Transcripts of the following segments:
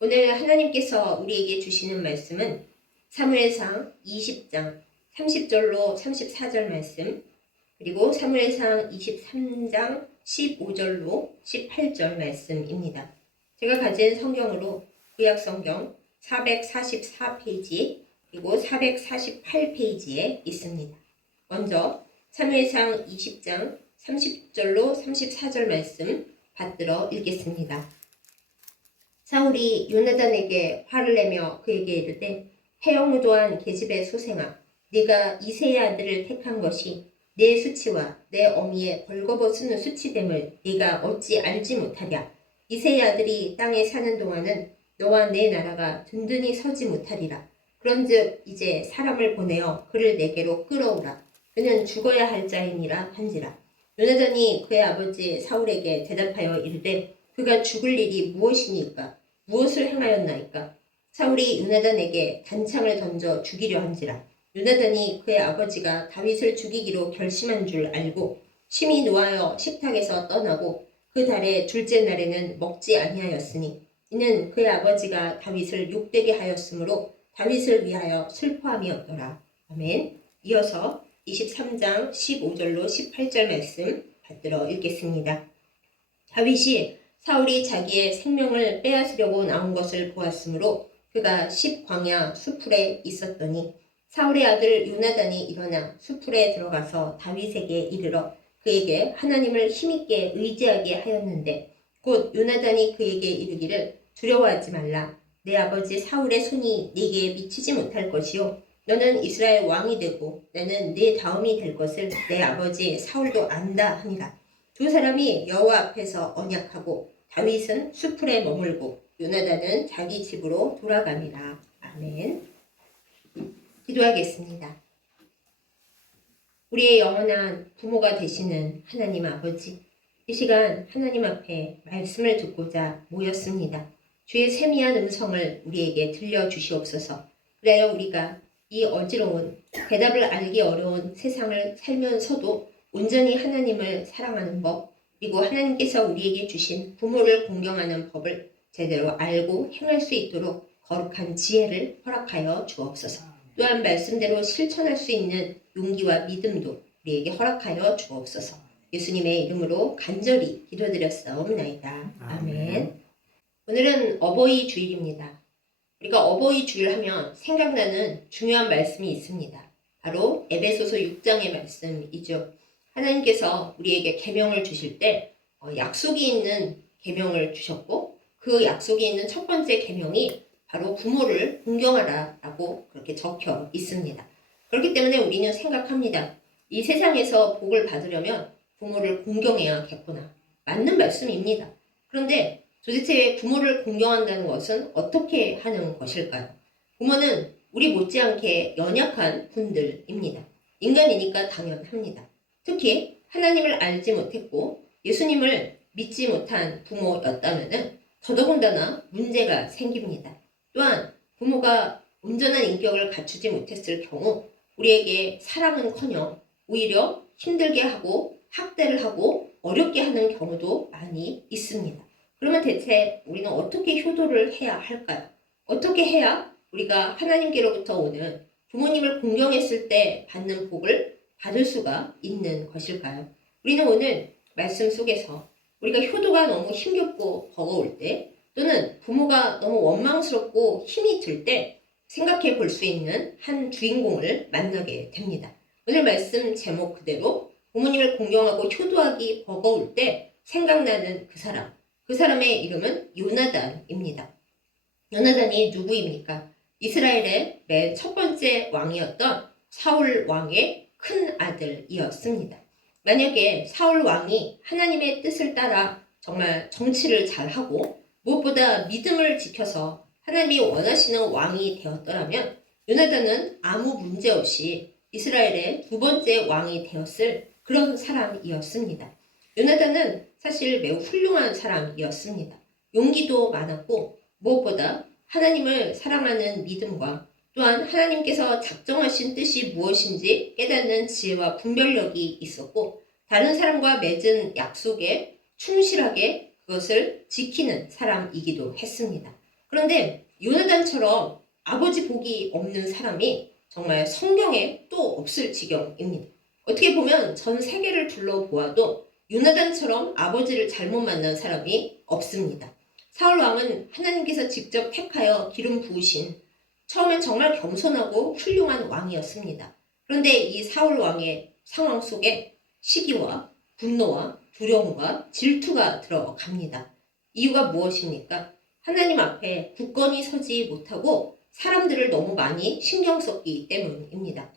오늘 하나님께서 우리에게 주시는 말씀은 사무엘상 20장 30절로 34절 말씀, 그리고 사무엘상 23장 15절로 18절 말씀입니다. 제가 가진 성경으로 구약성경 444페이지 그리고 448페이지에 있습니다. 먼저 사무엘상 20장 30절로 34절 말씀 받들어 읽겠습니다. 사울이 요나단에게 화를 내며 그에게 이르되 해영무도한 계집의 소생아, 네가 이새의 아들을 택한 것이 내 수치와 내 어미의 벌거벗은 수치됨을 네가 어찌 알지 못하랴. 이새의 아들이 땅에 사는 동안은 너와 내 나라가 든든히 서지 못하리라. 그런즉 이제 사람을 보내어 그를 내게로 끌어오라. 그는 죽어야 할 자이니라 한지라. 요나단이 그의 아버지 사울에게 대답하여 이르되 그가 죽을 일이 무엇이니까? 무엇을 행하였나이까? 사울이 요나단에게 단창을 던져 죽이려 한지라. 요나단이 그의 아버지가 다윗을 죽이기로 결심한 줄 알고 심히 노하여 식탁에서 떠나고 그 달의 둘째 날에는 먹지 아니하였으니 이는 그의 아버지가 다윗을 욕되게 하였으므로 다윗을 위하여 슬퍼함이었더라. 아멘. 이어서 23장 15절로 18절 말씀 받들어 읽겠습니다. 다윗이 사울이 자기의 생명을 빼앗으려고 나온 것을 보았으므로 그가 십광야 수풀에 있었더니 사울의 아들 요나단이 일어나 수풀에 들어가서 다윗에게 이르러 그에게 하나님을 힘있게 의지하게 하였는데 곧 요나단이 그에게 이르기를 두려워하지 말라. 내 아버지 사울의 손이 네게 미치지 못할 것이요 너는 이스라엘 왕이 되고 나는 네 다음이 될 것을 내 아버지 사울도 안다 하니라. 두 사람이 여호와 앞에서 언약하고 다윗은 수풀에 머물고 요나단은 자기 집으로 돌아가니라. 아멘. 기도하겠습니다. 우리의 영원한 부모가 되시는 하나님 아버지, 이 시간 하나님 앞에 말씀을 듣고자 모였습니다. 주의 세미한 음성을 우리에게 들려주시옵소서. 그래야 우리가 이 어지러운 대답을 알기 어려운 세상을 살면서도 온전히 하나님을 사랑하는 법, 그리고 하나님께서 우리에게 주신 부모를 공경하는 법을 제대로 알고 행할 수 있도록 거룩한 지혜를 허락하여 주옵소서. 또한 말씀대로 실천할 수 있는 용기와 믿음도 우리에게 허락하여 주옵소서. 예수님의 이름으로 간절히 기도드렸사옵나이다. 아멘. 오늘은 어버이 주일입니다. 우리가 어버이 주일 하면 생각나는 중요한 말씀이 있습니다. 바로 에베소서 6장의 말씀이죠. 하나님께서 우리에게 계명을 주실 때 약속이 있는 계명을 주셨고 그 약속이 있는 첫 번째 계명이 바로 부모를 공경하라 라고 그렇게 적혀 있습니다. 그렇기 때문에 우리는 생각합니다. 이 세상에서 복을 받으려면 부모를 공경해야겠구나. 맞는 말씀입니다. 그런데 도대체 부모를 공경한다는 것은 어떻게 하는 것일까요? 부모는 우리 못지않게 연약한 분들입니다. 인간이니까 당연합니다. 특히 하나님을 알지 못했고 예수님을 믿지 못한 부모였다면 더더군다나 문제가 생깁니다. 또한 부모가 온전한 인격을 갖추지 못했을 경우 우리에게 사랑은커녕 오히려 힘들게 하고 학대를 하고 어렵게 하는 경우도 많이 있습니다. 그러면 대체 우리는 어떻게 효도를 해야 할까요? 어떻게 해야 우리가 하나님께로부터 오는 부모님을 공경했을 때 받는 복을 받을 수가 있는 것일까요? 우리는 오늘 말씀 속에서 우리가 효도가 너무 힘겹고 버거울 때 또는 부모가 너무 원망스럽고 힘이 들 때 생각해 볼 수 있는 한 주인공을 만나게 됩니다. 오늘 말씀 제목 그대로 부모님을 공경하고 효도하기 버거울 때 생각나는 그 사람, 그 사람의 이름은 요나단입니다. 요나단이 누구입니까? 이스라엘의 맨 첫 번째 왕이었던 사울 왕의 큰 아들이었습니다. 만약에 사울 왕이 하나님의 뜻을 따라 정말 정치를 잘하고 무엇보다 믿음을 지켜서 하나님이 원하시는 왕이 되었더라면 요나단은 아무 문제 없이 이스라엘의 두 번째 왕이 되었을 그런 사람이었습니다. 요나단은 사실 매우 훌륭한 사람이었습니다. 용기도 많았고 무엇보다 하나님을 사랑하는 믿음과 또한 하나님께서 작정하신 뜻이 무엇인지 깨닫는 지혜와 분별력이 있었고 다른 사람과 맺은 약속에 충실하게 그것을 지키는 사람이기도 했습니다. 그런데 요나단처럼 아버지 복이 없는 사람이 정말 성경에 또 없을 지경입니다. 어떻게 보면 전 세계를 둘러보아도 요나단처럼 아버지를 잘못 만난 사람이 없습니다. 사울 왕은 하나님께서 직접 택하여 기름 부으신 처음엔 정말 겸손하고 훌륭한 왕이었습니다. 그런데 이 사울 왕의 상황 속에 시기와 분노와 두려움과 질투가 들어갑니다. 이유가 무엇입니까? 하나님 앞에 굳건히 서지 못하고 사람들을 너무 많이 신경 썼기 때문입니다.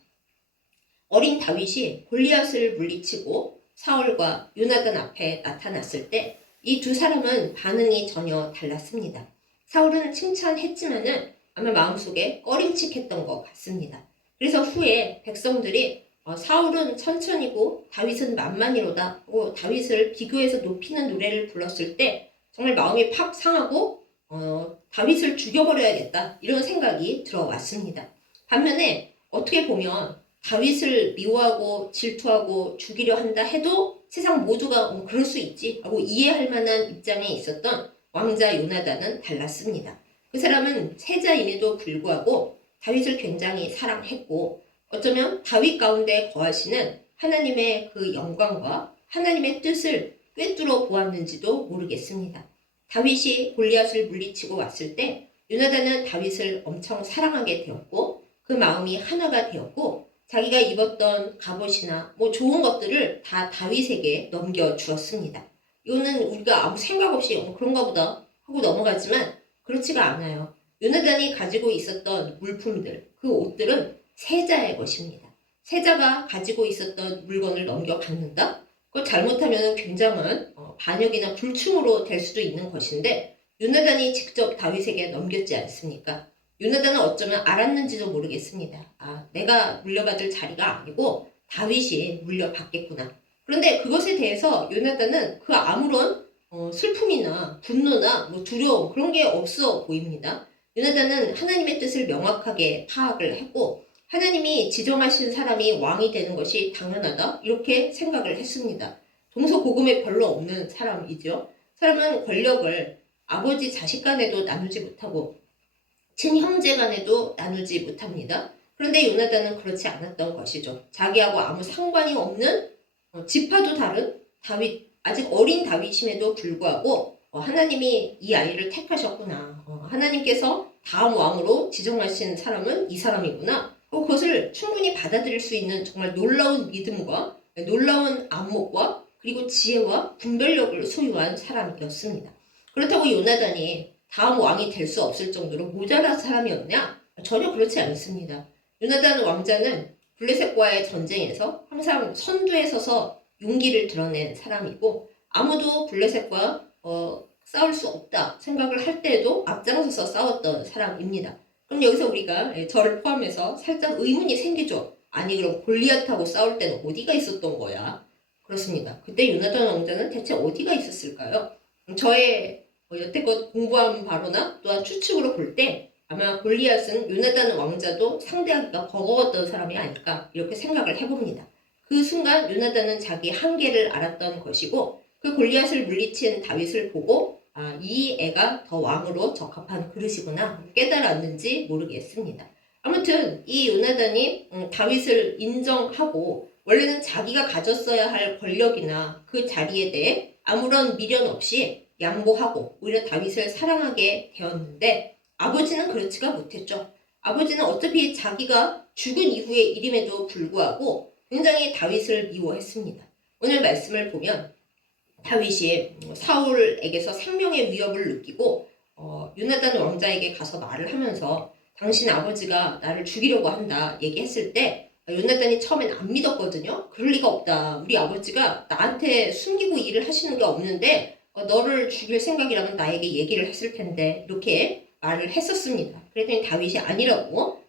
어린 다윗이 골리앗을 물리치고 사울과 요나단 앞에 나타났을 때 이 두 사람은 반응이 전혀 달랐습니다. 사울은 칭찬했지만은 아마 마음속에 꺼림칙했던 것 같습니다. 그래서 후에 백성들이 사울은 천천히고 다윗은 만만이로다 하고 다윗을 비교해서 높이는 노래를 불렀을 때 정말 마음이 팍 상하고 다윗을 죽여버려야겠다 이런 생각이 들어왔습니다. 반면에 어떻게 보면 다윗을 미워하고 질투하고 죽이려 한다 해도 세상 모두가 그럴 수 있지 하고 이해할 만한 입장에 있었던 왕자 요나단은 달랐습니다. 그 사람은 세자임에도 불구하고 다윗을 굉장히 사랑했고 어쩌면 다윗 가운데 거하시는 하나님의 그 영광과 하나님의 뜻을 꿰뚫어 보았는지도 모르겠습니다. 다윗이 골리앗을 물리치고 왔을 때 요나단은 다윗을 엄청 사랑하게 되었고 그 마음이 하나가 되었고 자기가 입었던 갑옷이나 좋은 것들을 다 다윗에게 넘겨주었습니다. 이거는 우리가 아무 생각 없이 그런가 보다 하고 넘어가지만 그렇지가 않아요. 요나단이 가지고 있었던 물품들, 그 옷들은 세자의 것입니다. 세자가 가지고 있었던 물건을 넘겨받는다? 그거 잘못하면 굉장한 반역이나 불충으로 될 수도 있는 것인데 요나단이 직접 다윗에게 넘겼지 않습니까? 요나단은 어쩌면 알았는지도 모르겠습니다. 내가 물려받을 자리가 아니고 다윗이 물려받겠구나. 그런데 그것에 대해서 요나단은 그 아무런 슬픔이나 분노나 두려움 그런 게 없어 보입니다. 요나단은 하나님의 뜻을 명확하게 파악을 했고 하나님이 지정하신 사람이 왕이 되는 것이 당연하다 이렇게 생각을 했습니다. 동서고금에 별로 없는 사람이죠. 사람은 권력을 아버지 자식 간에도 나누지 못하고 친형제 간에도 나누지 못합니다. 그런데 요나단은 그렇지 않았던 것이죠. 자기하고 아무 상관이 없는 지파도 다른 다윗, 아직 어린 다윗임에도 불구하고 하나님이 이 아이를 택하셨구나. 하나님께서 다음 왕으로 지정하신 사람은 이 사람이구나. 그것을 충분히 받아들일 수 있는 정말 놀라운 믿음과 놀라운 안목과 그리고 지혜와 분별력을 소유한 사람이었습니다. 그렇다고 요나단이 다음 왕이 될 수 없을 정도로 모자란 사람이었냐? 전혀 그렇지 않습니다. 요나단 왕자는 블레셋과의 전쟁에서 항상 선두에 서서 용기를 드러낸 사람이고 아무도 블레셋과 싸울 수 없다 생각을 할 때에도 앞장서서 싸웠던 사람입니다. 그럼 여기서 우리가 저를 포함해서 살짝 의문이 생기죠. 아니 그럼 골리앗하고 싸울 때는 어디가 있었던 거야? 그렇습니다. 그때 요나단 왕자는 대체 어디가 있었을까요? 저의 여태껏 공부한 바로나 또한 추측으로 볼 때 아마 골리앗은 요나단 왕자도 상대하기가 버거웠던 사람이 아닐까 이렇게 생각을 해봅니다. 그 순간 요나단은 자기 한계를 알았던 것이고 그 골리앗을 물리친 다윗을 보고 이 애가 더 왕으로 적합한 그릇이구나 깨달았는지 모르겠습니다. 아무튼 이 요나단이 다윗을 인정하고 원래는 자기가 가졌어야 할 권력이나 그 자리에 대해 아무런 미련 없이 양보하고 오히려 다윗을 사랑하게 되었는데 아버지는 그렇지가 못했죠. 아버지는 어차피 자기가 죽은 이후의 일임에도 불구하고 굉장히 다윗을 미워했습니다. 오늘 말씀을 보면 다윗이 사울에게서 생명의 위협을 느끼고 요나단 왕자에게 가서 말을 하면서 당신 아버지가 나를 죽이려고 한다 얘기했을 때 요나단이 처음엔 안 믿었거든요. 그럴 리가 없다. 우리 아버지가 나한테 숨기고 일을 하시는 게 없는데 너를 죽일 생각이라면 나에게 얘기를 했을 텐데 이렇게 말을 했었습니다. 그랬더니 다윗이 아니라고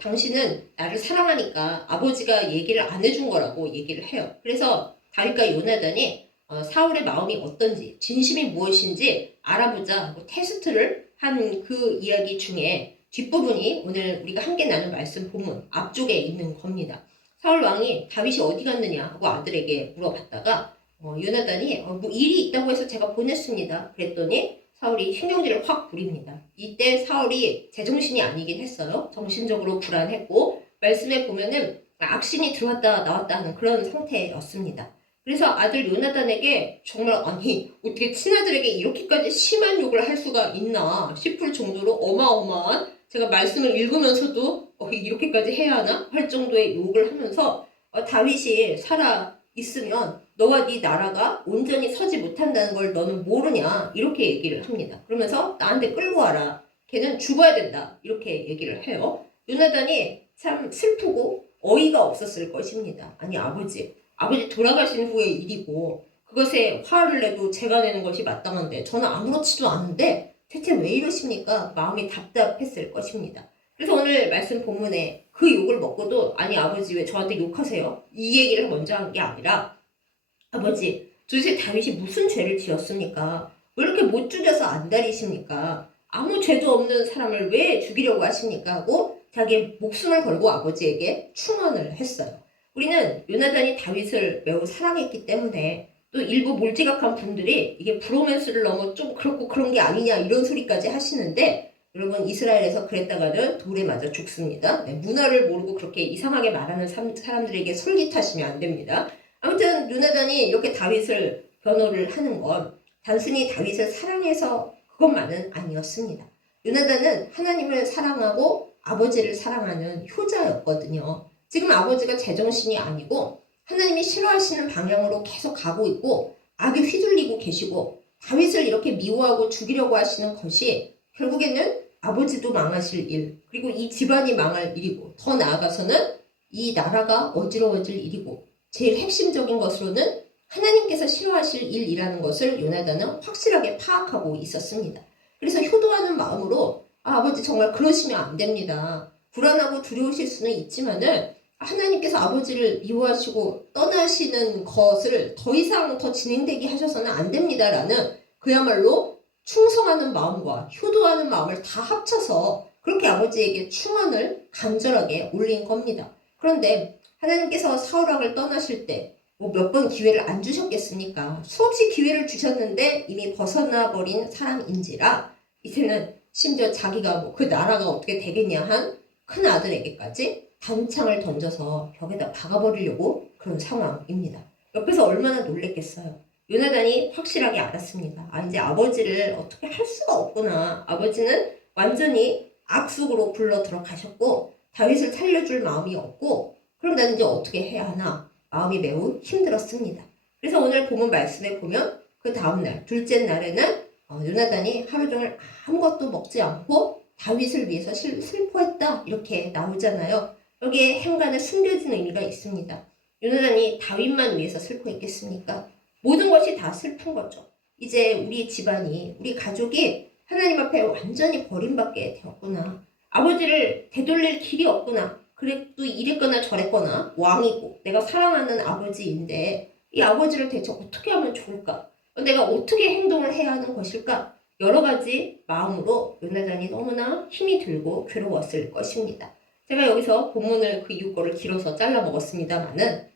당신은 나를 사랑하니까 아버지가 얘기를 안 해준 거라고 얘기를 해요. 그래서 다윗과 요나단이 사울의 마음이 어떤지 진심이 무엇인지 알아보자 테스트를 한 그 이야기 중에 뒷부분이 오늘 우리가 함께 나눈 말씀 본문 앞쪽에 있는 겁니다. 사울 왕이 다윗이 어디 갔느냐 하고 아들에게 물어봤다가 요나단이 뭐 일이 있다고 해서 제가 보냈습니다. 그랬더니 사울이 신경질을 확 부립니다. 이때 사울이 제정신이 아니긴 했어요. 정신적으로 불안했고 말씀에 보면은 악신이 들어왔다 나왔다 하는 그런 상태였습니다. 그래서 아들 요나단에게 정말 아니 어떻게 친아들에게 이렇게까지 심한 욕을 할 수가 있나 싶을 정도로 어마어마한 제가 말씀을 읽으면서도 이렇게까지 해야 하나 할 정도의 욕을 하면서 다윗이 살아 있으면 너와 네 나라가 온전히 서지 못한다는 걸 너는 모르냐 이렇게 얘기를 합니다. 그러면서 나한테 끌고 와라. 걔는 죽어야 된다. 이렇게 얘기를 해요. 요나단이 참 슬프고 어이가 없었을 것입니다. 아니 아버지 돌아가신 후의 일이고 그것에 화를 내도 제가 내는 것이 마땅한데 저는 아무렇지도 않은데 대체 왜 이러십니까? 마음이 답답했을 것입니다. 그래서 오늘 말씀 본문에 그 욕을 먹고도 아니 아버지 왜 저한테 욕하세요? 이 얘기를 먼저 한 게 아니라 아버지 도대체 다윗이 무슨 죄를 지었습니까? 왜 이렇게 못 죽여서 안달이십니까? 아무 죄도 없는 사람을 왜 죽이려고 하십니까? 하고 자기의 목숨을 걸고 아버지에게 충언을 했어요. 우리는 요나단이 다윗을 매우 사랑했기 때문에 또 일부 몰지각한 분들이 이게 브로맨스를 넘어 좀 그렇고 그런 게 아니냐 이런 소리까지 하시는데 여러분 이스라엘에서 그랬다가는 돌에 맞아 죽습니다. 네, 문화를 모르고 그렇게 이상하게 말하는 사람들에게 솔깃하시면 안 됩니다. 아무튼 요나단이 이렇게 다윗을 변호를 하는 건 단순히 다윗을 사랑해서 그것만은 아니었습니다. 요나단은 하나님을 사랑하고 아버지를 사랑하는 효자였거든요. 지금 아버지가 제정신이 아니고 하나님이 싫어하시는 방향으로 계속 가고 있고 악에 휘둘리고 계시고 다윗을 이렇게 미워하고 죽이려고 하시는 것이 결국에는 아버지도 망하실 일 그리고 이 집안이 망할 일이고 더 나아가서는 이 나라가 어지러워질 일이고 제일 핵심적인 것으로는 하나님께서 싫어하실 일이라는 것을 요나단은 확실하게 파악하고 있었습니다. 그래서 효도하는 마음으로 아버지 정말 그러시면 안 됩니다. 불안하고 두려우실 수는 있지만은 하나님께서 아버지를 미워하시고 떠나시는 것을 더 이상 더 진행되게 하셔서는 안 됩니다라는 그야말로 충성하는 마음과 효도하는 마음을 다 합쳐서 그렇게 아버지에게 충언을 간절하게 올린 겁니다. 그런데 하나님께서 사울왕을 떠나실 때 뭐 몇 번 기회를 안 주셨겠습니까? 수없이 기회를 주셨는데 이미 벗어나 버린 사람인지라 이제는 심지어 자기가 뭐 그 나라가 어떻게 되겠냐 한 큰 아들에게까지 단창을 던져서 벽에다 박아버리려고 그런 상황입니다. 옆에서 얼마나 놀랬겠어요. 요나단이 확실하게 알았습니다. 아 이제 아버지를 어떻게 할 수가 없구나. 아버지는 완전히 악속으로 굴러 들어가셨고 다윗을 살려줄 마음이 없고 그럼 나는 이제 어떻게 해야 하나 마음이 매우 힘들었습니다. 그래서 오늘 본문 말씀에 보면 그 다음날 둘째 날에는 요나단이 하루 종일 아무것도 먹지 않고 다윗을 위해서 슬퍼했다 이렇게 나오잖아요. 여기에 행간에 숨겨진 의미가 있습니다. 요나단이 다윗만 위해서 슬퍼했겠습니까? 모든 것이 다 슬픈 거죠. 이제 우리 집안이 우리 가족이 하나님 앞에 완전히 버림받게 되었구나. 아버지를 되돌릴 길이 없구나. 그래도 이랬거나 저랬거나 왕이고 내가 사랑하는 아버지인데 이 아버지를 대체 어떻게 하면 좋을까? 내가 어떻게 행동을 해야 하는 것일까? 여러 가지 마음으로 요나단이 너무나 힘이 들고 괴로웠을 것입니다. 제가 여기서 본문을 그 이유 거를 길어서 잘라 먹었습니다만은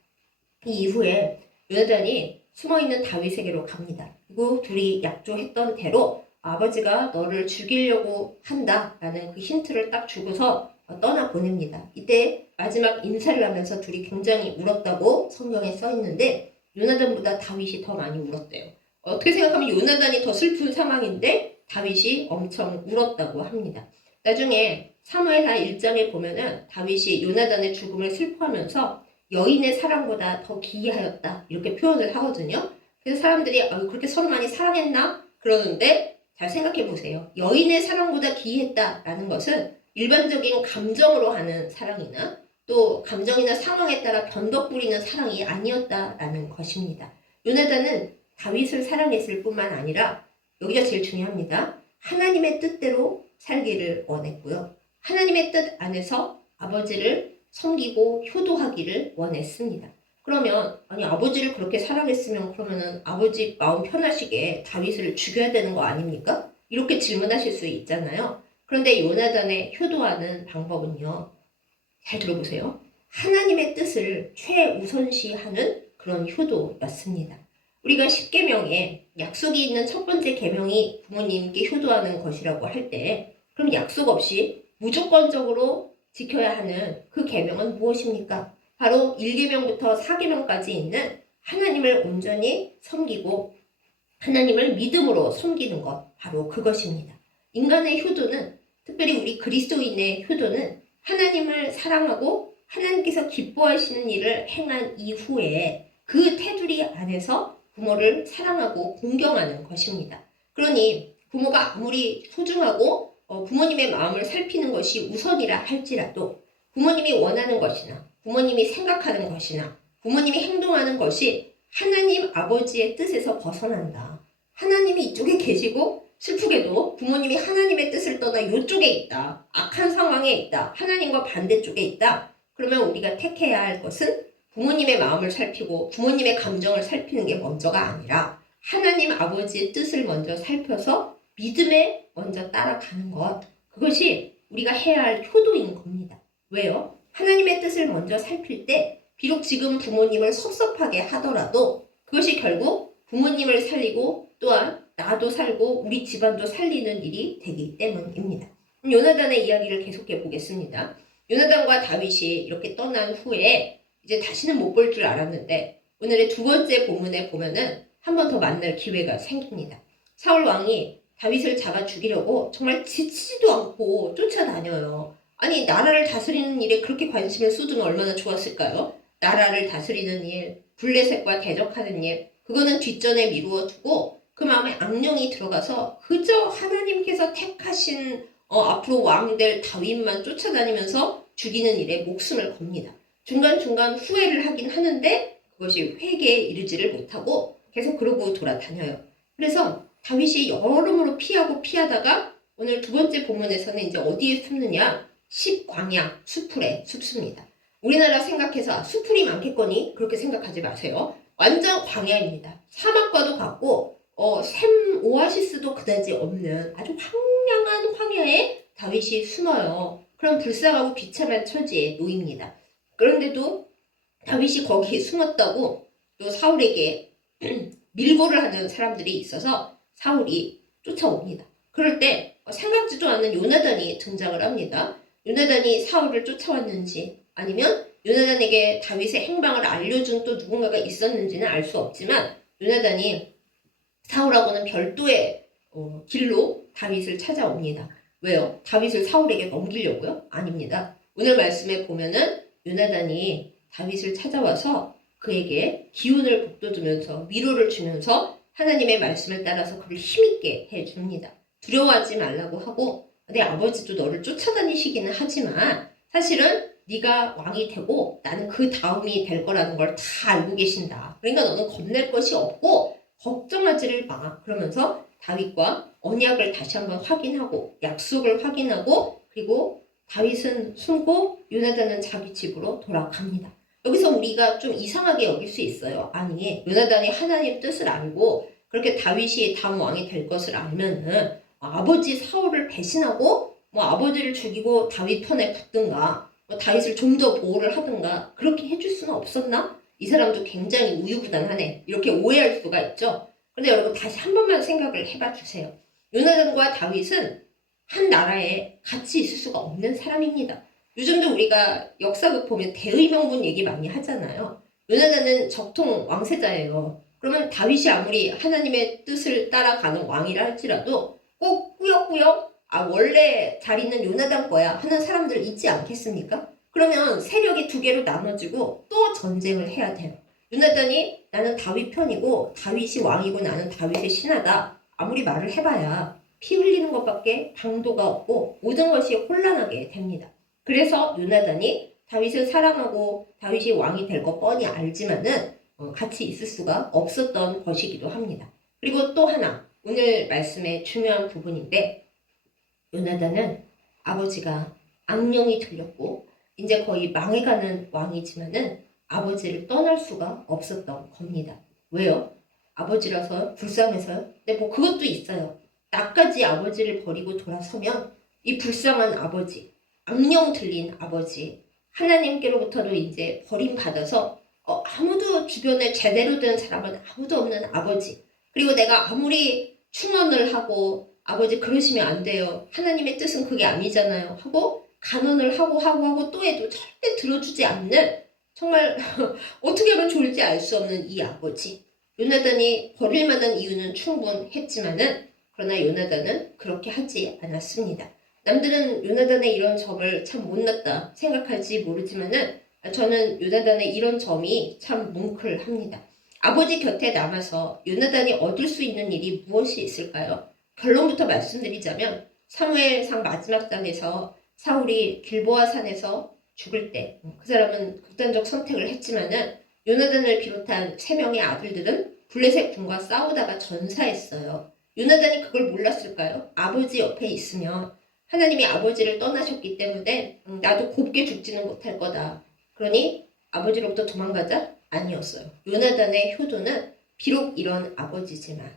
이 이후에 요나단이 숨어있는 다윗에게로 갑니다. 그리고 둘이 약조했던 대로 아버지가 너를 죽이려고 한다라는 그 힌트를 딱 주고서 떠나보냅니다. 이때 마지막 인사를 하면서 둘이 굉장히 울었다고 성경에 써있는데 요나단보다 다윗이 더 많이 울었대요. 어떻게 생각하면 요나단이 더 슬픈 상황인데 다윗이 엄청 울었다고 합니다. 나중에 사무엘하 1장에 보면은 다윗이 요나단의 죽음을 슬퍼하면서 여인의 사랑보다 더 기이하였다 이렇게 표현을 하거든요. 그래서 사람들이 그렇게 서로 많이 사랑했나? 그러는데 잘 생각해 보세요. 여인의 사랑보다 기이했다라는 것은 일반적인 감정으로 하는 사랑이나 또 감정이나 상황에 따라 변덕 부리는 사랑이 아니었다라는 것입니다. 요나단은 다윗을 사랑했을 뿐만 아니라 여기가 제일 중요합니다. 하나님의 뜻대로 살기를 원했고요. 하나님의 뜻 안에서 아버지를 섬기고 효도하기를 원했습니다. 그러면 아니 아버지를 그렇게 사랑했으면 그러면은 아버지 마음 편하시게 다윗을 죽여야 되는 거 아닙니까? 이렇게 질문하실 수 있잖아요. 그런데 요나단의 효도하는 방법은요. 잘 들어보세요. 하나님의 뜻을 최우선시하는 그런 효도였습니다. 우리가 십계명에 약속이 있는 첫 번째 계명이 부모님께 효도하는 것이라고 할 때, 그럼 약속 없이 무조건적으로 지켜야 하는 그 계명은 무엇입니까? 바로 1계명부터 4계명까지 있는 하나님을 온전히 섬기고 하나님을 믿음으로 섬기는 것, 바로 그것입니다. 인간의 효도는, 특별히 우리 그리스도인의 효도는 하나님을 사랑하고 하나님께서 기뻐하시는 일을 행한 이후에 그 테두리 안에서 부모를 사랑하고 공경하는 것입니다. 그러니 부모가 아무리 소중하고 부모님의 마음을 살피는 것이 우선이라 할지라도 부모님이 원하는 것이나 부모님이 생각하는 것이나 부모님이 행동하는 것이 하나님 아버지의 뜻에서 벗어난다. 하나님이 이쪽에 계시고 슬프게도 부모님이 하나님의 뜻을 떠나 이쪽에 있다. 악한 상황에 있다. 하나님과 반대쪽에 있다. 그러면 우리가 택해야 할 것은 부모님의 마음을 살피고 부모님의 감정을 살피는 게 먼저가 아니라 하나님 아버지의 뜻을 먼저 살펴서 믿음에 먼저 따라가는 것. 그것이 우리가 해야 할 효도인 겁니다. 왜요? 하나님의 뜻을 먼저 살필 때 비록 지금 부모님을 섭섭하게 하더라도 그것이 결국 부모님을 살리고 또한 나도 살고 우리 집안도 살리는 일이 되기 때문입니다. 요나단의 이야기를 계속해 보겠습니다. 요나단과 다윗이 이렇게 떠난 후에 이제 다시는 못 볼 줄 알았는데 오늘의 두 번째 본문에 보면은 한 번 더 만날 기회가 생깁니다. 사울 왕이 다윗을 잡아 죽이려고 정말 지치지도 않고 쫓아다녀요. 아니 나라를 다스리는 일에 그렇게 관심을 쏟으면 얼마나 좋았을까요? 나라를 다스리는 일, 블레셋과 대적하는 일, 그거는 뒷전에 미루어 두고 그 마음에 악령이 들어가서 그저 하나님께서 택하신 앞으로 왕 될 다윗만 쫓아다니면서 죽이는 일에 목숨을 겁니다. 중간중간 후회를 하긴 하는데 그것이 회개에 이르지를 못하고 계속 그러고 돌아다녀요. 그래서 다윗이 여러모로 피하다가 오늘 두 번째 본문에서는 이제 어디에 숨느냐? 십광야, 수풀에 숨습니다. 우리나라 생각해서 수풀이 많겠거니 그렇게 생각하지 마세요. 완전 광야입니다. 사막과도 같고 샘 오아시스도 그다지 없는 아주 황량한 황야에 다윗이 숨어요. 그럼 불쌍하고 비참한 처지에 놓입니다. 그런데도 다윗이 거기에 숨었다고 또 사울에게 밀고를 하는 사람들이 있어서 사울이 쫓아옵니다. 그럴 때 생각지도 않은 요나단이 등장을 합니다. 요나단이 사울을 쫓아왔는지 아니면 요나단에게 다윗의 행방을 알려준 또 누군가가 있었는지는 알 수 없지만 요나단이 사울하고는 별도의 길로 다윗을 찾아옵니다. 왜요? 다윗을 사울에게 넘기려고요? 아닙니다. 오늘 말씀에 보면은 요나단이 다윗을 찾아와서 그에게 기운을 북돋우면서 위로를 주면서 하나님의 말씀을 따라서 그를 힘있게 해줍니다. 두려워하지 말라고 하고 내 아버지도 너를 쫓아다니시기는 하지만 사실은 네가 왕이 되고 나는 그 다음이 될 거라는 걸 다 알고 계신다. 그러니까 너는 겁낼 것이 없고 걱정하지를 마. 그러면서 다윗과 언약을 다시 한번 확인하고 약속을 확인하고 그리고 다윗은 숨고 요나단은 자기 집으로 돌아갑니다. 여기서 우리가 좀 이상하게 여길 수 있어요. 아니 요나단이 하나님 뜻을 알고 그렇게 다윗이 다음 왕이 될 것을 알면은 아버지 사울을 배신하고 아버지를 죽이고 다윗 편에 붙든가 다윗을 좀 더 보호를 하든가 그렇게 해줄 수는 없었나? 이 사람도 굉장히 우유부단하네. 이렇게 오해할 수가 있죠. 그런데 여러분 다시 한 번만 생각을 해봐 주세요. 요나단과 다윗은 한 나라에 같이 있을 수가 없는 사람입니다. 요즘도 우리가 역사극 보면 대의명분 얘기 많이 하잖아요. 요나단은 적통 왕세자예요. 그러면 다윗이 아무리 하나님의 뜻을 따라가는 왕이라 할지라도 꼭 꾸역꾸역 원래 자리는 요나단 거야 하는 사람들 있지 않겠습니까? 그러면 세력이 두 개로 나눠지고 또 전쟁을 해야 돼요. 요나단이 나는 다윗 편이고 다윗이 왕이고 나는 다윗의 신하다. 아무리 말을 해봐야 피 흘리는 것밖에 방도가 없고 모든 것이 혼란하게 됩니다. 그래서 요나단이 다윗을 사랑하고 다윗이 왕이 될 거 뻔히 알지만은 같이 있을 수가 없었던 것이기도 합니다. 그리고 또 하나 오늘 말씀의 중요한 부분인데 요나단은 아버지가 악령이 들렸고 이제 거의 망해가는 왕이지만은 아버지를 떠날 수가 없었던 겁니다. 왜요? 아버지라서 불쌍해서요? 근데 그것도 있어요. 나까지 아버지를 버리고 돌아서면 이 불쌍한 아버지, 악령 들린 아버지, 하나님께로부터도 이제 버림받아서 아무도 주변에 제대로 된 사람은 아무도 없는 아버지, 그리고 내가 아무리 충언을 하고 아버지 그러시면 안 돼요. 하나님의 뜻은 그게 아니잖아요. 하고 간언을 하고 또 해도 절대 들어주지 않는 정말 어떻게 하면 좋을지 알 수 없는 이 아버지. 요나단이 버릴 만한 이유는 충분했지만은 그러나 요나단은 그렇게 하지 않았습니다. 남들은 요나단의 이런 점을 참 못났다 생각할지 모르지만은 저는 요나단의 이런 점이 참 뭉클합니다. 아버지 곁에 남아서 요나단이 얻을 수 있는 일이 무엇이 있을까요? 결론부터 말씀드리자면 사무엘상 마지막 장에서 사울이 길보아 산에서 죽을 때 그 사람은 극단적 선택을 했지만은 요나단을 비롯한 3명의 아들들은 블레셋 군과 싸우다가 전사했어요. 요나단이 그걸 몰랐을까요? 아버지 옆에 있으면 하나님이 아버지를 떠나셨기 때문에 나도 곱게 죽지는 못할 거다. 그러니 아버지로부터 도망가자? 아니었어요. 요나단의 효도는 비록 이런 아버지지만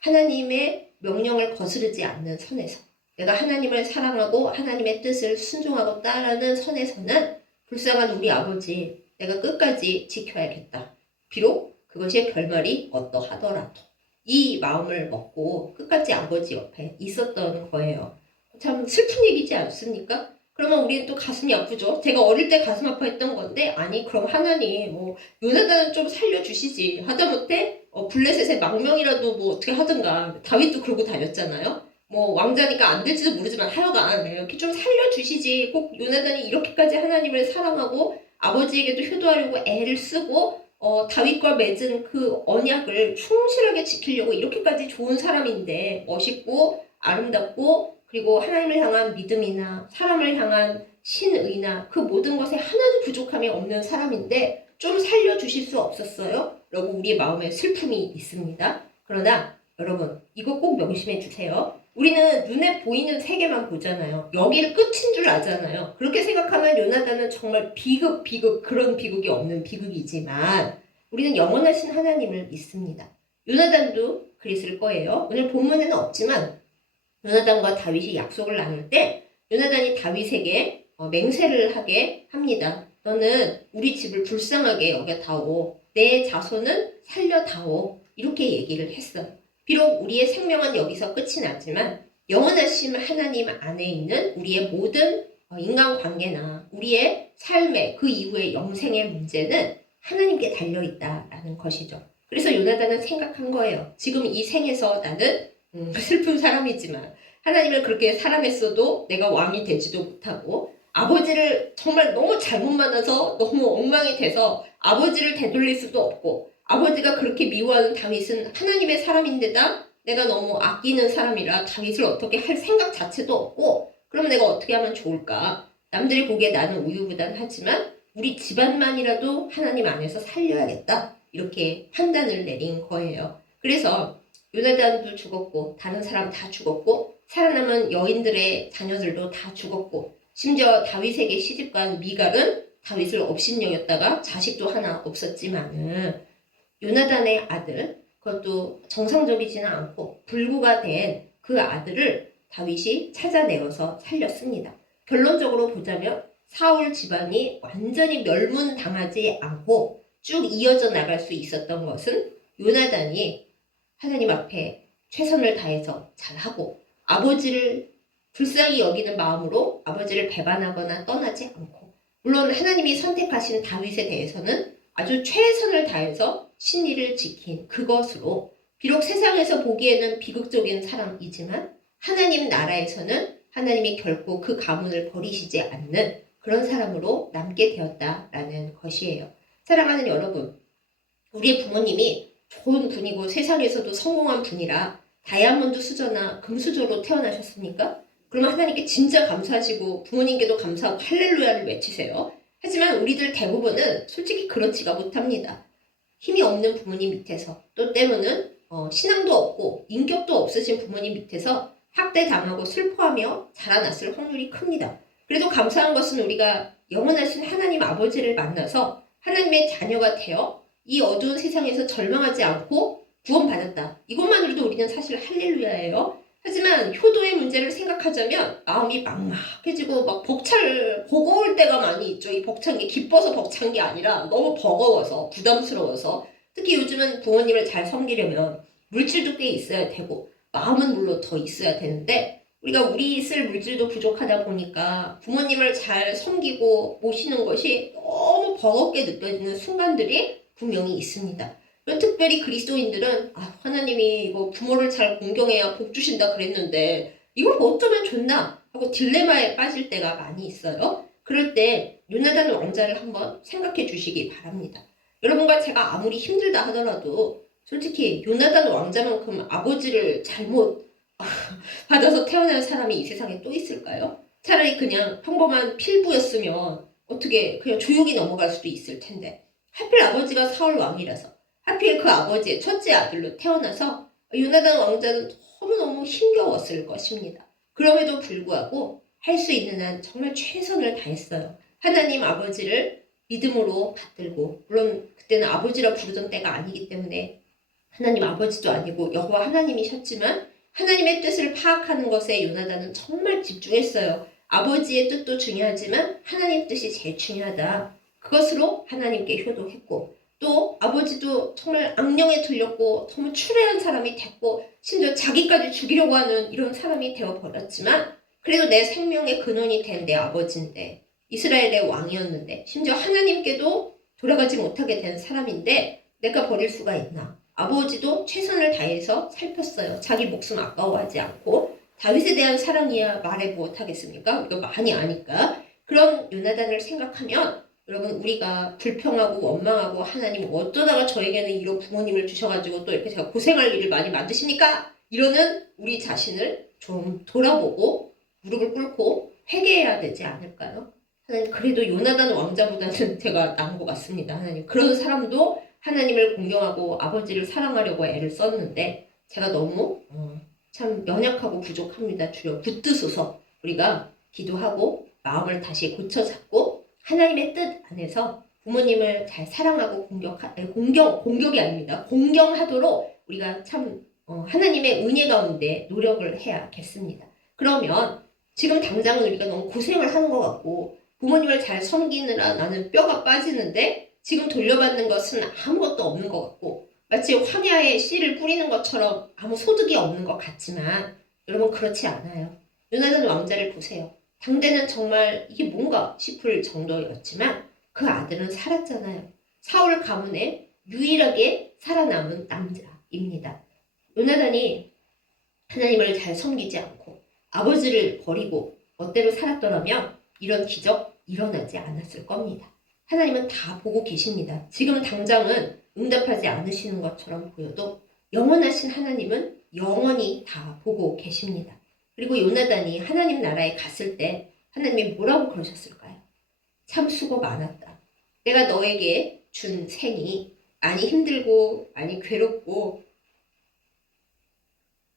하나님의 명령을 거스르지 않는 선에서 내가 하나님을 사랑하고 하나님의 뜻을 순종하고 따르는 선에서는 불쌍한 우리 아버지 내가 끝까지 지켜야겠다. 비록 그것이 결말이 어떠하더라도 이 마음을 먹고 끝까지 아버지 옆에 있었던 거예요. 참 슬픈 얘기지 않습니까? 그러면 우리는 또 가슴이 아프죠. 제가 어릴 때 가슴 아파했던 건데 아니 그럼 하나님 요나단은 좀 살려주시지 하다못해 블레셋의 망명이라도 어떻게 하든가 다윗도 그러고 다녔잖아요. 왕자니까 안 될지도 모르지만 하여간 이렇게 좀 살려주시지 꼭 요나단이 이렇게까지 하나님을 사랑하고 아버지에게도 효도하려고 애를 쓰고 다윗과 맺은 그 언약을 충실하게 지키려고 이렇게까지 좋은 사람인데 멋있고 아름답고 그리고 하나님을 향한 믿음이나 사람을 향한 신의나 그 모든 것에 하나도 부족함이 없는 사람인데 좀 살려주실 수 없었어요? 라고 우리의 마음에 슬픔이 있습니다. 그러나 여러분 이거 꼭 명심해 주세요. 우리는 눈에 보이는 세계만 보잖아요. 여기를 끝인 줄 아잖아요. 그렇게 생각하면 요나단은 정말 비극 그런 비극이 없는 비극이지만 우리는 영원하신 하나님을 믿습니다. 요나단도 그랬을 거예요. 오늘 본문에는 없지만 요나단과 다윗이 약속을 나눌 때 요나단이 다윗에게 맹세를 하게 합니다. 너는 우리 집을 불쌍하게 여겨다오. 내 자손은 살려다오. 이렇게 얘기를 했어요. 비록 우리의 생명은 여기서 끝이 나지만 영원하신 하나님 안에 있는 우리의 모든 인간관계나 우리의 삶의 그 이후의 영생의 문제는 하나님께 달려있다라는 것이죠. 그래서 요나단은 생각한 거예요. 지금 이 생에서 나는 슬픈 사람이지만 하나님을 그렇게 사랑했어도 내가 왕이 되지도 못하고 아버지를 정말 너무 잘못 만나서 너무 엉망이 돼서 아버지를 되돌릴 수도 없고 아버지가 그렇게 미워하는 다윗은 하나님의 사람인데다 내가 너무 아끼는 사람이라 다윗을 어떻게 할 생각 자체도 없고 그럼 내가 어떻게 하면 좋을까? 남들이 보기에 나는 우유부단하지만 우리 집안만이라도 하나님 안에서 살려야겠다. 이렇게 판단을 내린 거예요. 그래서 요나단도 죽었고 다른 사람 다 죽었고 살아남은 여인들의 자녀들도 다 죽었고 심지어 다윗에게 시집간 미갈은 다윗을 업신여겼다가 자식도 하나 없었지만은 요나단의 아들 그것도 정상적이지는 않고 불구가 된 그 아들을 다윗이 찾아내어서 살렸습니다. 결론적으로 보자면 사울 집안이 완전히 멸문당하지 않고 쭉 이어져 나갈 수 있었던 것은 요나단이 하나님 앞에 최선을 다해서 잘하고 아버지를 불쌍히 여기는 마음으로 아버지를 배반하거나 떠나지 않고 물론 하나님이 선택하신 다윗에 대해서는 아주 최선을 다해서 신의를 지킨 그것으로 비록 세상에서 보기에는 비극적인 사람이지만 하나님 나라에서는 하나님이 결코 그 가문을 버리시지 않는 그런 사람으로 남게 되었다라는 것이에요. 사랑하는 여러분, 우리의 부모님이 좋은 분이고 세상에서도 성공한 분이라 다이아몬드 수저나 금수저로 태어나셨습니까? 그러면 하나님께 진짜 감사하시고 부모님께도 감사하고 할렐루야를 외치세요. 하지만 우리들 대부분은 솔직히 그렇지가 못합니다. 힘이 없는 부모님 밑에서 또 때로는 신앙도 없고 인격도 없으신 부모님 밑에서 학대당하고 슬퍼하며 자라났을 확률이 큽니다. 그래도 감사한 것은 우리가 영원하신 하나님 아버지를 만나서 하나님의 자녀가 되어 이 어두운 세상에서 절망하지 않고 구원받았다. 이것만으로도 우리는 사실 할렐루야예요. 하지만 효도의 문제를 생각하자면 마음이 막막해지고 막 버거울 때가 많이 있죠. 이 벅찬 게 기뻐서 벅찬 게 아니라 너무 버거워서 부담스러워서 특히 요즘은 부모님을 잘 섬기려면 물질도 꽤 있어야 되고 마음은 물론 더 있어야 되는데 우리가 우리 쓸 물질도 부족하다 보니까 부모님을 잘 섬기고 모시는 것이 너무 버겁게 느껴지는 순간들이 분명히 있습니다. 특별히 그리스도인들은 하나님이 이거 부모를 잘 공경해야 복 주신다 그랬는데 이걸 어쩌면 좋나 하고 딜레마에 빠질 때가 많이 있어요. 그럴 때 요나단 왕자를 한번 생각해 주시기 바랍니다. 여러분과 제가 아무리 힘들다 하더라도 솔직히 요나단 왕자만큼 아버지를 잘못 받아서 태어난 사람이 이 세상에 또 있을까요? 차라리 그냥 평범한 필부였으면 어떻게 그냥 조용히 넘어갈 수도 있을 텐데 하필 아버지가 사울 왕이라서 하필 그 아버지의 첫째 아들로 태어나서 요나단 왕자는 너무너무 힘겨웠을 것입니다. 그럼에도 불구하고 할 수 있는 한 정말 최선을 다했어요. 하나님 아버지를 믿음으로 받들고 물론 그때는 아버지라 부르던 때가 아니기 때문에 하나님 아버지도 아니고 여호와 하나님이셨지만 하나님의 뜻을 파악하는 것에 요나단은 정말 집중했어요. 아버지의 뜻도 중요하지만 하나님 뜻이 제일 중요하다. 그것으로 하나님께 효도했고 또 아버지도 정말 악령에 들렸고 정말 추레한 사람이 됐고 심지어 자기까지 죽이려고 하는 이런 사람이 되어버렸지만 그래도 내 생명의 근원이 된 내 아버지인데 이스라엘의 왕이었는데 심지어 하나님께도 돌아가지 못하게 된 사람인데 내가 버릴 수가 있나. 아버지도 최선을 다해서 살폈어요. 자기 목숨 아까워하지 않고 다윗에 대한 사랑이야 말해 무엇하겠습니까? 우리가 많이 아니까. 그런 요나단을 생각하면 여러분 우리가 불평하고 원망하고 하나님 어쩌다가 저에게는 이런 부모님을 주셔가지고 또 이렇게 제가 고생할 일을 많이 만드십니까? 이러는 우리 자신을 좀 돌아보고 무릎을 꿇고 회개해야 되지 않을까요? 하나님 그래도 요나단 왕자보다는 제가 나은 것 같습니다. 하나님 그런 사람도 하나님을 공경하고 아버지를 사랑하려고 애를 썼는데 제가 너무 참 연약하고 부족합니다. 주여 붙드소서. 우리가 기도하고 마음을 다시 고쳐잡고 하나님의 뜻 안에서 부모님을 잘 사랑하고 공격이 아닙니다. 공경하도록 우리가 참 하나님의 은혜 가운데 노력을 해야겠습니다. 그러면 지금 당장은 우리가 너무 고생을 하는 것 같고 부모님을 잘 섬기느라 나는 뼈가 빠지는데 지금 돌려받는 것은 아무것도 없는 것 같고 마치 황야에 씨를 뿌리는 것처럼 아무 소득이 없는 것 같지만 여러분 그렇지 않아요. 요나단 왕자를 보세요. 당대는 정말 이게 뭔가 싶을 정도였지만 그 아들은 살았잖아요. 사울 가문에 유일하게 살아남은 남자입니다. 요나단이 하나님을 잘 섬기지 않고 아버지를 버리고 멋대로 살았더라면 이런 기적 일어나지 않았을 겁니다. 하나님은 다 보고 계십니다. 지금 당장은 응답하지 않으시는 것처럼 보여도 영원하신 하나님은 영원히 다 보고 계십니다. 그리고 요나단이 하나님 나라에 갔을 때 하나님이 뭐라고 그러셨을까요? 참 수고 많았다. 내가 너에게 준 생이 많이 힘들고 많이 괴롭고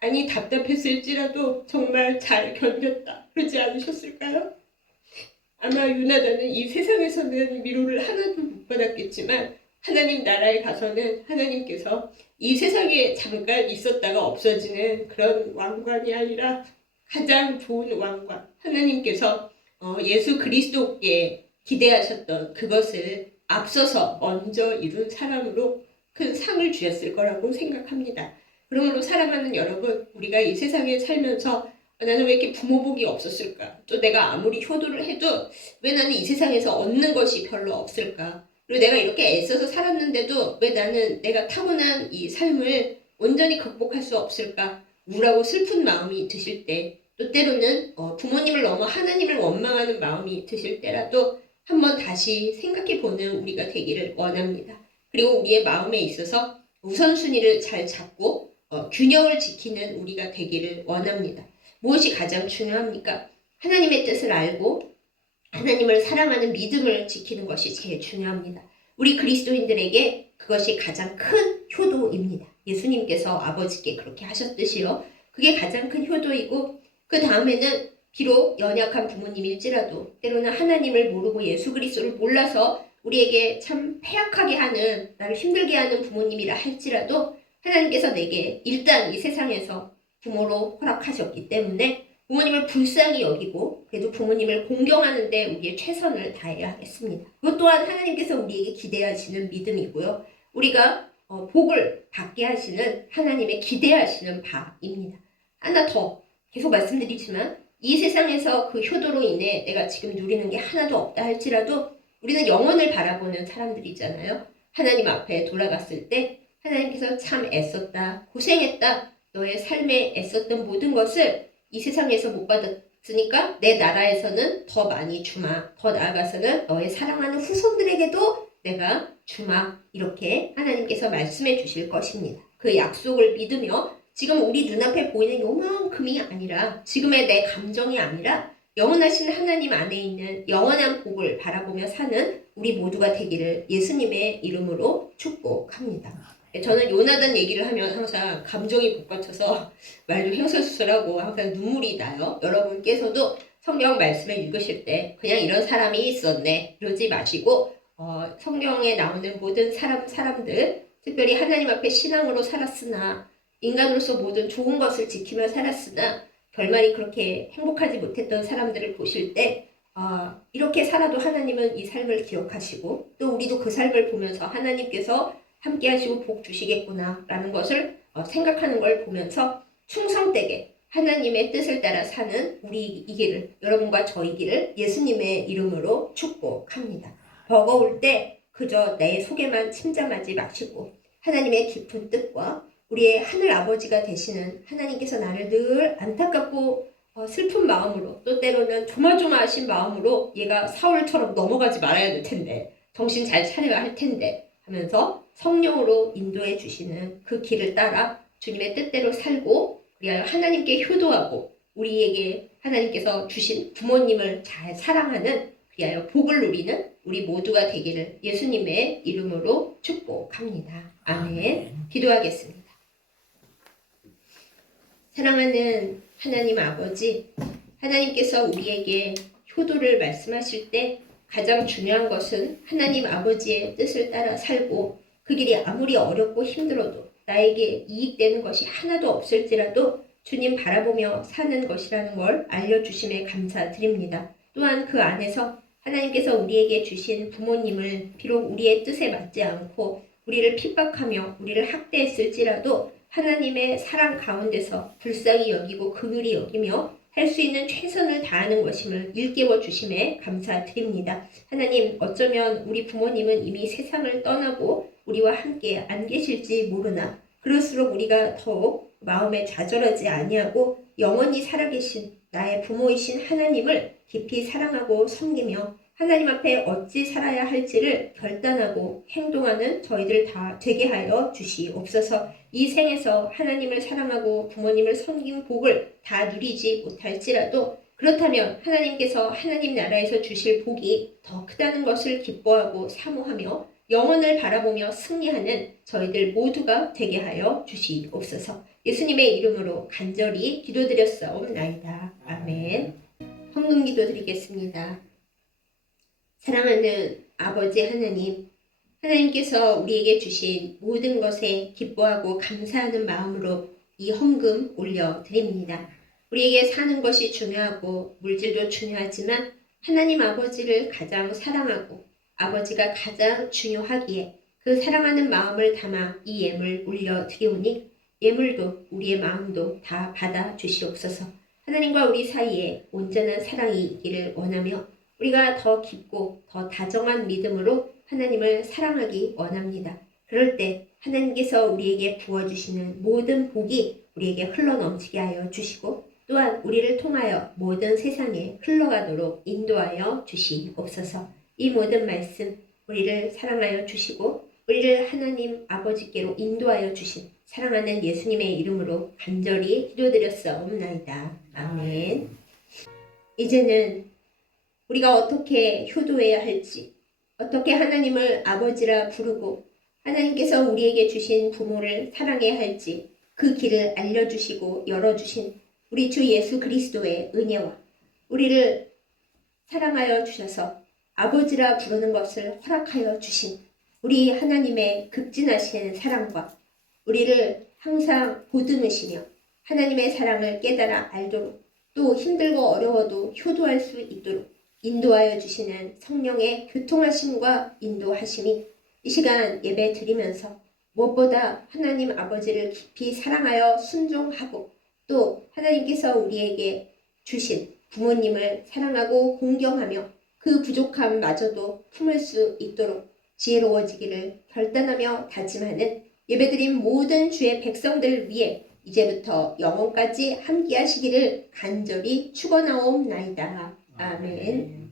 많이 답답했을지라도 정말 잘 견뎠다. 그러지 않으셨을까요? 아마 요나단은 이 세상에서는 위로를 하나도 못 받았겠지만 하나님 나라에 가서는 하나님께서 이 세상에 잠깐 있었다가 없어지는 그런 왕관이 아니라 가장 좋은 왕관, 하나님께서 예수 그리스도께 기대하셨던 그것을 앞서서 먼저 이룬 사람으로 큰 상을 주셨을 거라고 생각합니다. 그러므로 사랑하는 여러분, 우리가 이 세상에 살면서 나는 왜 이렇게 부모 복이 없었을까? 또 내가 아무리 효도를 해도 왜 나는 이 세상에서 얻는 것이 별로 없을까? 그리고 내가 이렇게 애써서 살았는데도 왜 나는 내가 타고난 이 삶을 온전히 극복할 수 없을까? 우울하고 슬픈 마음이 드실 때, 또 때로는 부모님을 넘어 하나님을 원망하는 마음이 드실 때라도 한번 다시 생각해보는 우리가 되기를 원합니다. 그리고 우리의 마음에 있어서 우선순위를 잘 잡고 균형을 지키는 우리가 되기를 원합니다. 무엇이 가장 중요합니까? 하나님의 뜻을 알고 하나님을 사랑하는 믿음을 지키는 것이 제일 중요합니다. 우리 그리스도인들에게 그것이 가장 큰 효도입니다. 예수님께서 아버지께 그렇게 하셨듯이요. 그게 가장 큰 효도이고 그 다음에는 비록 연약한 부모님일지라도 때로는 하나님을 모르고 예수 그리스도를 몰라서 우리에게 참 패약하게 하는 나를 힘들게 하는 부모님이라 할지라도 하나님께서 내게 일단 이 세상에서 부모로 허락하셨기 때문에 부모님을 불쌍히 여기고 그래도 부모님을 공경하는데 우리의 최선을 다해야 하겠습니다. 그것 또한 하나님께서 우리에게 기대하시는 믿음이고요. 우리가 복을 받게 하시는 하나님의 기대하시는 바입니다. 하나 더 계속 말씀드리지만 이 세상에서 그 효도로 인해 내가 지금 누리는 게 하나도 없다 할지라도 우리는 영혼을 바라보는 사람들이잖아요. 하나님 앞에 돌아갔을 때 하나님께서 참 애썼다, 고생했다, 너의 삶에 애썼던 모든 것을 이 세상에서 못 받았으니까 내 나라에서는 더 많이 주마, 더 나아가서는 너의 사랑하는 후손들에게도 내가 주마, 이렇게 하나님께서 말씀해 주실 것입니다. 그 약속을 믿으며 지금 우리 눈앞에 보이는 요만큼이 아니라 지금의 내 감정이 아니라 영원하신 하나님 안에 있는 영원한 복을 바라보며 사는 우리 모두가 되기를 예수님의 이름으로 축복합니다. 저는 요나단 얘기를 하면 항상 감정이 복받쳐서 말도 횡설수설하고 항상 눈물이 나요. 여러분께서도 성경 말씀을 읽으실 때 그냥 이런 사람이 있었네 이러지 마시고 성경에 나오는 모든 사람들 특별히 하나님 앞에 신앙으로 살았으나 인간으로서 모든 좋은 것을 지키며 살았으나 결말이 그렇게 행복하지 못했던 사람들을 보실 때 이렇게 살아도 하나님은 이 삶을 기억하시고 또 우리도 그 삶을 보면서 하나님께서 함께 하시고 복 주시겠구나 라는 것을 생각하는 걸 보면서 충성되게 하나님의 뜻을 따라 사는 우리이기를 여러분과 저이기를 예수님의 이름으로 축복합니다. 버거울 때 그저 내 속에만 침잠하지 마시고 하나님의 깊은 뜻과 우리의 하늘 아버지가 되시는 하나님께서 나를 늘 안타깝고 슬픈 마음으로 또 때로는 조마조마하신 마음으로 얘가 사울처럼 넘어가지 말아야 될 텐데 정신 잘 차려야 할 텐데 하면서 성령으로 인도해 주시는 그 길을 따라 주님의 뜻대로 살고 그리하여 하나님께 효도하고 우리에게 하나님께서 주신 부모님을 잘 사랑하는 그리하여 복을 누리는 우리 모두가 되기를 예수님의 이름으로 축복합니다. 아멘. 기도하겠습니다. 사랑하는 하나님 아버지, 하나님께서 우리에게 효도를 말씀하실 때 가장 중요한 것은 하나님 아버지의 뜻을 따라 살고 그 길이 아무리 어렵고 힘들어도 나에게 이익되는 것이 하나도 없을지라도 주님 바라보며 사는 것이라는 걸 알려주심에 감사드립니다. 또한 그 안에서 하나님께서 우리에게 주신 부모님을 비록 우리의 뜻에 맞지 않고 우리를 핍박하며 우리를 학대했을지라도 하나님의 사랑 가운데서 불쌍히 여기고 긍휼히 여기며 할 수 있는 최선을 다하는 것임을 일깨워 주심에 감사드립니다. 하나님, 어쩌면 우리 부모님은 이미 세상을 떠나고 우리와 함께 안 계실지 모르나 그럴수록 우리가 더욱 마음에 좌절하지 아니하고 영원히 살아계신 나의 부모이신 하나님을 깊이 사랑하고 섬기며 하나님 앞에 어찌 살아야 할지를 결단하고 행동하는 저희들 다 되게 하여 주시옵소서. 이 생에서 하나님을 사랑하고 부모님을 섬긴 복을 다 누리지 못할지라도 그렇다면 하나님께서 하나님 나라에서 주실 복이 더 크다는 것을 기뻐하고 사모하며 영혼을 바라보며 승리하는 저희들 모두가 되게 하여 주시옵소서. 예수님의 이름으로 간절히 기도드렸사옵나이다. 아멘. 헌금 기도 드리겠습니다. 사랑하는 아버지 하나님, 하나님께서 우리에게 주신 모든 것에 기뻐하고 감사하는 마음으로 이 헌금 올려드립니다. 우리에게 사는 것이 중요하고 물질도 중요하지만 하나님 아버지를 가장 사랑하고 아버지가 가장 중요하기에 그 사랑하는 마음을 담아 이 예물 올려드리오니 예물도 우리의 마음도 다 받아 주시옵소서. 하나님과 우리 사이에 온전한 사랑이 있기를 원하며 우리가 더 깊고 더 다정한 믿음으로 하나님을 사랑하기 원합니다. 그럴 때 하나님께서 우리에게 부어주시는 모든 복이 우리에게 흘러넘치게 하여 주시고 또한 우리를 통하여 모든 세상에 흘러가도록 인도하여 주시옵소서. 이 모든 말씀 우리를 사랑하여 주시고 우리를 하나님 아버지께로 인도하여 주신 사랑하는 예수님의 이름으로 간절히 기도드렸사옵나이다. 아멘. 이제는 우리가 어떻게 효도해야 할지, 어떻게 하나님을 아버지라 부르고 하나님께서 우리에게 주신 부모를 사랑해야 할지 그 길을 알려주시고 열어주신 우리 주 예수 그리스도의 은혜와 우리를 사랑하여 주셔서 아버지라 부르는 것을 허락하여 주신 우리 하나님의 극진하신 사랑과 우리를 항상 보듬으시며 하나님의 사랑을 깨달아 알도록 또 힘들고 어려워도 효도할 수 있도록 인도하여 주시는 성령의 교통하심과 인도하심이 이 시간 예배 드리면서 무엇보다 하나님 아버지를 깊이 사랑하여 순종하고 또 하나님께서 우리에게 주신 부모님을 사랑하고 공경하며 그 부족함마저도 품을 수 있도록 지혜로워지기를 결단하며 다짐하는 예배드린 모든 주의 백성들을 위해 이제부터 영원까지 함께하시기를 간절히 축원하옵나이다. 아멘.